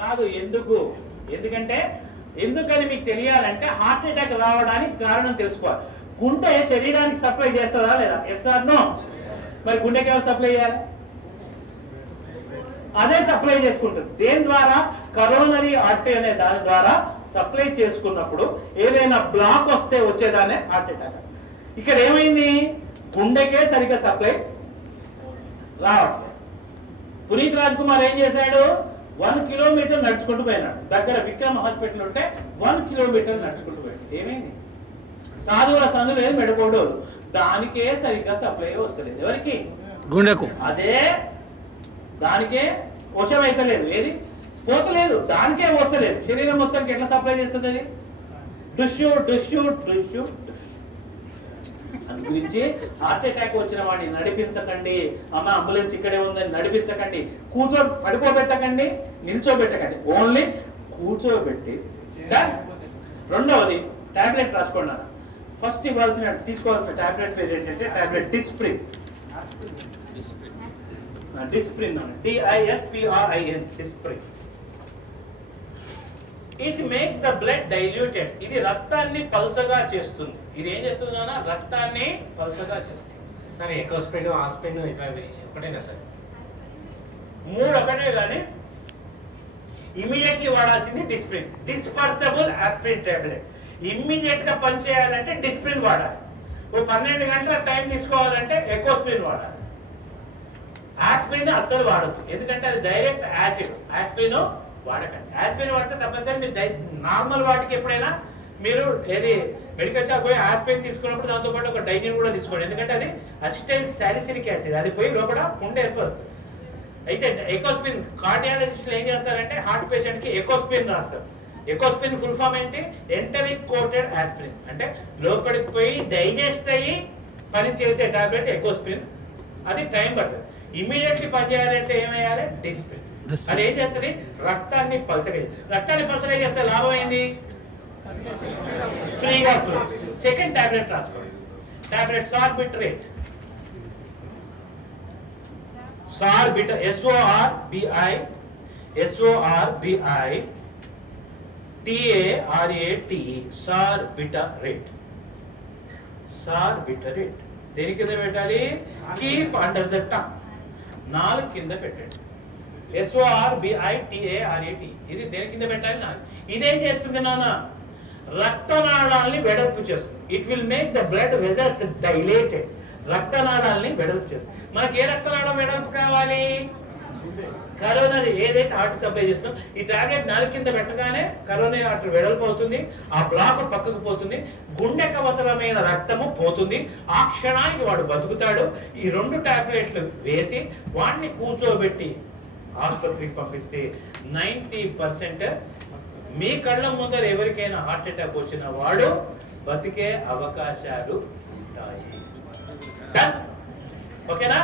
కాదు. ఎందుకంటే ఎందుకని మీకు తెలియాలంటే హార్ట్ అటాక్ రావడానికి కారణం తెలుసుకోవాలి. గుండె శరీరానికి సప్లై చేస్తుందా లేదా? Yes or no? మరి గుండెకి ఎవరు సప్లై చేయాలి? అదే సప్లై చేసుకుంటుంది. దేని ద్వారా? కరోనరీ ఆర్టరీ అనే దాని ద్వారా సప్లై చేసుకున్నప్పుడు ఏదైనా బ్లాక్ వస్తే వచ్చేదానే హార్ట్ అటాక్. ఇక్కడ ఏమైంది? గుండెకే సరిగ్గా సప్లై రావట్లేదు. పునీత్ రాజ్ కుమార్ ఏం చేశాడు? 1 కిలోమీటర్ నడుచుకుంటూ పోయినాడు. దగ్గర విక్రమ్ హాస్పిటల్ ఉంటే 1 కిలోమీటర్ నడుచుకుంటూ పోయాడు. ఏమైంది? కాదు సందు లేదు, మెడకోడోలు, దానికే సరిగ్గా సప్లై వస్తలేదు. ఎవరికి? గుండెకు. అదే దానికే వశం అయితే లేదు, ఏది పోతలేదు, దానికే వస్తలేదు. శరీరం మొత్తానికి ఎట్లా సప్లై చేస్తుంది అది? డుష్యూ డుష్యూ డుష్యూ. అందు గురించి హార్ట్ అటాక్ వచ్చిన వాడిని నడిపించకండి. అమ్మ అంబులెన్స్ ఇక్కడే ఉందని నడిపించకండి. పడిపోబెట్టకండి, నిల్చోబెట్టకండి. ఓన్లీ కూర్చోబెట్టి. రెండవది టాబ్లెట్ రాసుకోండి. ఫస్ట్ తీసుకోవాల్సిన టాబ్లెట్ పేరు ఏంటంటే tablet Disprin. Disprin, DISPRIN, Disprin. It makes the blood diluted. ఇది రక్తాన్ని పల్చగా చేస్తుంది. ఇది ఏం చేస్తుంది నాన్న? రక్తాన్ని పల్చగా చేస్తుంది. సార్ ఎకోస్పిన్, ఆస్పిన్ ఒకటేనా సార్? 3 ఒకటే కానీ ఇమీడియట్లీ వాడాల్సింది Disprin. Dispersible aspirin tablet. Immediate గా పనిచేయాలంటే డిస్ప్రిన్ వాడాలి. 12 గంటల టైం తీసుకోవాలంటే ఎకోస్పిన్ వాడాలి. ఆస్పిరిన్ అస్సలు వాడద్దు, ఎందుకంటే అది డైరెక్ట్ యాసిడ్. ఆస్పిరిన్ వాడకండి. ఆస్పిరిన్ వాడితే తప్పనిసరి మీరు నార్మల్ వాటికి ఎప్పుడైనా మీరు ఏది మెడికల్ షాప్ పోయి ఆస్పిరిన్ తీసుకున్నప్పుడు దాంతో పాటు ఒక డైజిన్ కూడా తీసుకోండి. ఎందుకంటే అది అసిటైల్ సాలిసిలిక్ యాసిడ్, అది పోయి లోపల ఉండే ఏర్పడుతుంది. అయితే ఎకోస్పిన్ కార్డియాలజిస్టులు ఏం చేస్తారంటే హార్ట్ పేషెంట్ కి ఎకోస్పిన్ రాస్తారు. ఎకోస్పిన్ ఫుల్ ఫామ్ ఏంటి? Enteric coated aspirin. అంటే లోపలికి పోయి డైజెస్ట్ అయ్యి పని చేసే టాబ్లెట్ ఎకోస్పిన్. అది టైం పడుతుంది. ఇమీడియట్లీ పనిచేయాలంటే ఏమయ్యాలి? డిస్ప్రిన్. అది ఏం చేస్తుంది? రక్తాన్ని పల్చగా. రక్తాన్ని పల్చగా చేస్తే లాభం ఏంది? ఫ్రీగా ఫ్లో. సెకండ్ టాబ్లెట్ రాసుకోండి. టాబ్లెట్ సార్బిట్రేట్. సార్బిటర్, SORBITARATE, సార్బిటరేట్. సార్బిటరేట్ దేని కింద పెట్టాలి? Keep under the tongue. 4 కింద పెట్టండి. SORBITARAT ఇది దేని కింద పెట్టాలి? 4. ఇదేం చేస్తుంది నాన్న? రక్తనాళాలని వెడల్పు చేస్తుంది. It will make the blood vessels dilated. రక్తనాళాలని వెడల్పు చేస్తుంది. మనకి ఏ రక్తనాళం వెడల్పు కావాలి? కరోనరీ, ఏదైతే హార్ట్ సప్లై చేస్తుందో ఈ టాబ్లెట్ 4 కింద పెట్టగానే కరోనరీ ఆర్టరీ వెడల్పు అవుతుంది. ఆ బ్లాక్ పక్కకు పోతుంది. గుండెకు అవసరమైన రక్తము పోతుంది. ఆ క్షణానికి వాడు బతుకుతాడు. ఈ 2 టాబ్లెట్లు వేసి వాడిని కూర్చోబెట్టి ఆసుపత్రికి పంపిస్తే 90% మీ కళ్ళ ముందర ఎవరికైనా హార్ట్ అటాక్ వచ్చిన వాడు బతికే అవకాశాలు ఉంటాయి. ఓకేనా?